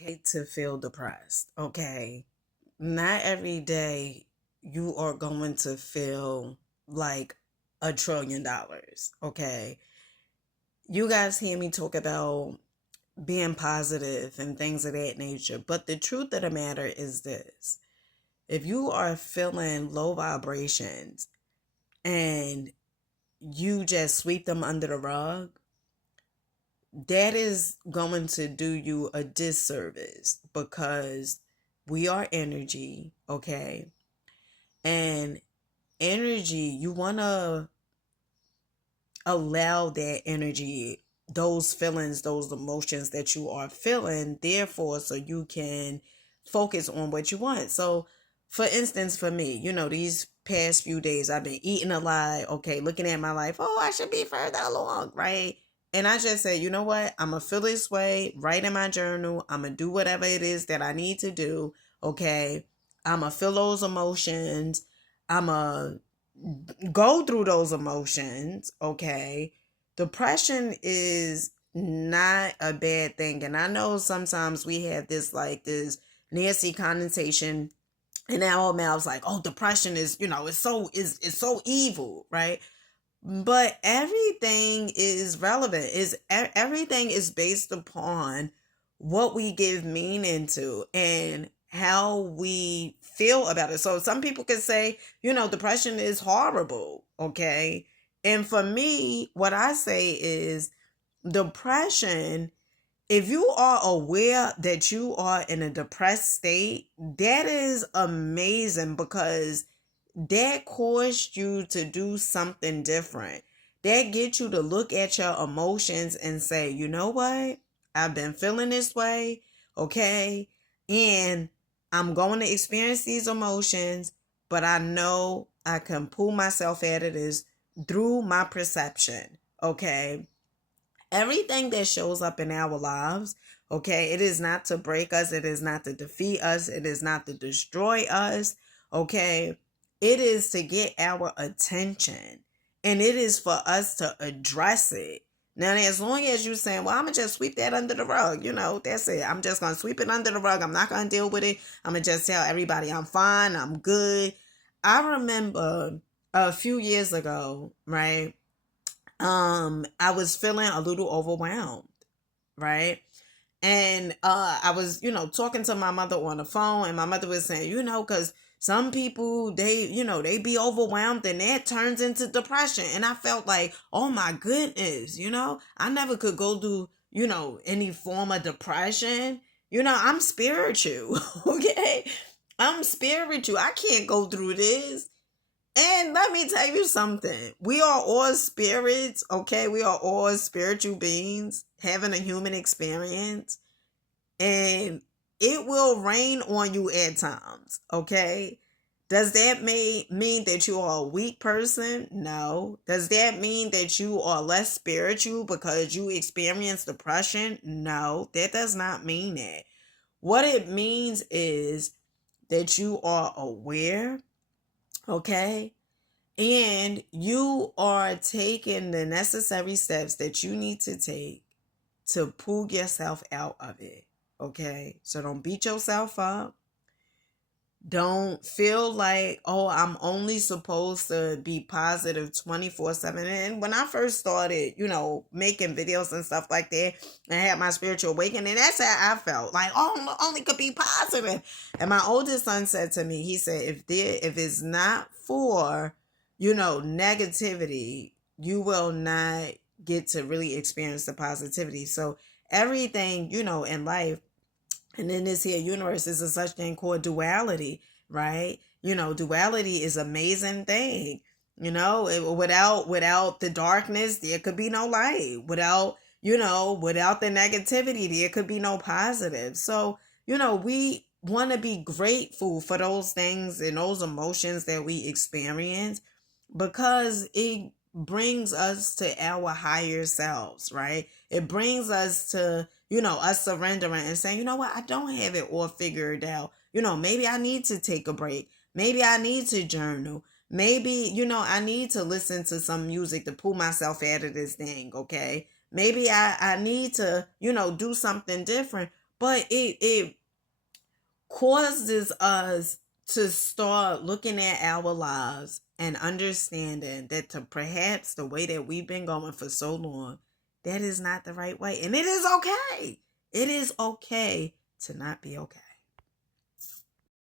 okay to feel depressed, okay? Not every day you are going to feel like $1 trillion, okay? You guys hear me talk about being positive and things of that nature, but the truth of the matter is this. If you are feeling low vibrations and you just sweep them under the rug, that is going to do you a disservice because we are energy, okay? And energy, you want to allow that energy, those feelings, those emotions that you are feeling, therefore, so you can focus on what you want. So, for instance, for me, these past few days, I've been eating a lot, okay, looking at my life, oh, I should be further along, right? And I just said, you know what? I'm going to feel this way, write in my journal. I'm going to do whatever it is that I need to do, okay? I'm going to feel those emotions. I'm going to go through those emotions, okay? Depression is not a bad thing. And I know sometimes we have this nasty connotation in our mouths like, oh, depression is, it's so evil, right? But everything is relevant. Everything is based upon what we give meaning to and how we feel about it. So some people can say, depression is horrible, okay? And for me, what I say is depression, if you are aware that you are in a depressed state, that is amazing because that caused you to do something different. That gets you to look at your emotions and say, you know what? I've been feeling this way, okay? And I'm going to experience these emotions, but I know I can pull myself out of this through my perception, okay? Everything that shows up in our lives, okay, it is not to break us, it is not to defeat us, it is not to destroy us, okay? It is to get our attention and it is for us to address it. Now, as long as you're saying, well, I'm going to just sweep that under the rug, that's it. I'm just going to sweep it under the rug. I'm not going to deal with it. I'm going to just tell everybody I'm fine, I'm good. I remember a few years ago, right? I was feeling a little overwhelmed, right? And I was, talking to my mother on the phone, and my mother was saying, because some people they be overwhelmed and that turns into depression. And I felt like, oh my goodness, I never could go through, any form of depression. I'm spiritual, okay? I'm spiritual. I can't go through this. And let me tell you something. We are all spirits, okay? We are all spiritual beings having a human experience. And it will rain on you at times, okay? Does that mean that you are a weak person? No. Does that mean that you are less spiritual because you experience depression? No, that does not mean that. What it means is that you are aware, okay? And you are taking the necessary steps that you need to take to pull yourself out of it. Okay? So don't beat yourself up. Don't feel like, oh, I'm only supposed to be positive 24/7. And when I first started, making videos and stuff like that, and had my spiritual awakening, that's how I felt. Like, oh, I only could be positive. And my oldest son said to me, he said, if it's not for, negativity, you will not get to really experience the positivity. So everything, in life and in this here universe is a such thing called duality, right? Duality is an amazing thing. Without the darkness, there could be no light. Without the negativity, there could be no positive. So, we want to be grateful for those things and those emotions that we experience because it brings us to our higher selves, right? It brings us to, us surrendering and saying, you know what, I don't have it all figured out. Maybe I need to take a break. Maybe I need to journal. Maybe, I need to listen to some music to pull myself out of this thing, okay? Maybe I need to, do something different. But it causes us to start looking at our lives and understanding that to perhaps the way that we've been going for so long, that is not the right way. And it is okay. It is okay to not be okay.